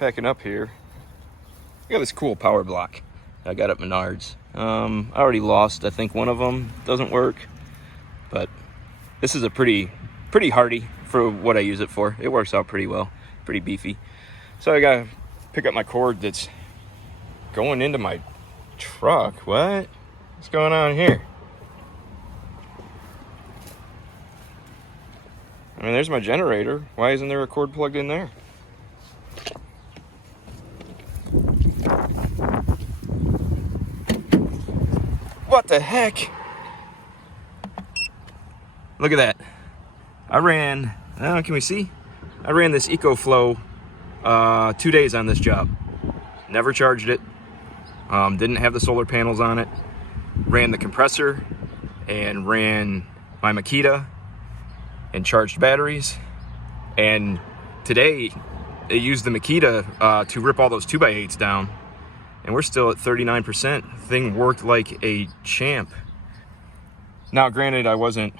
packing up here. I got this cool power block I got at Menards. I already lost, I think, one of them. Doesn't work, but this is a pretty hardy for what I use it for. It works out pretty well, pretty beefy. So I gotta pick up my cord that's going into my truck. What's going on here? I mean, there's my generator. Why isn't there a cord plugged in there? What the heck? Look at that. I ran, can we see? I ran this EcoFlow 2 days on this job. Never charged it. Didn't have the solar panels on it. Ran the compressor and ran my Makita and charged batteries. And today they used the Makita to rip all those 2x8s down, and we're still at 39%. Thing worked like a champ. Now, granted, I wasn't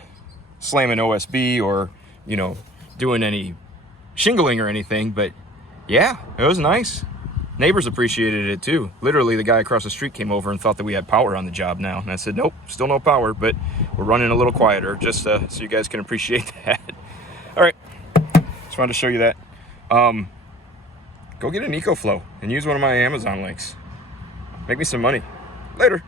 slamming OSB or, doing any shingling or anything, but yeah, it was nice. Neighbors appreciated it too. Literally, the guy across the street came over and thought that we had power on the job now. And I said, nope, still no power, but we're running a little quieter, just so you guys can appreciate that. All right, just wanted to show you that. Go get an EcoFlow and use one of my Amazon links. Make me some money. Later.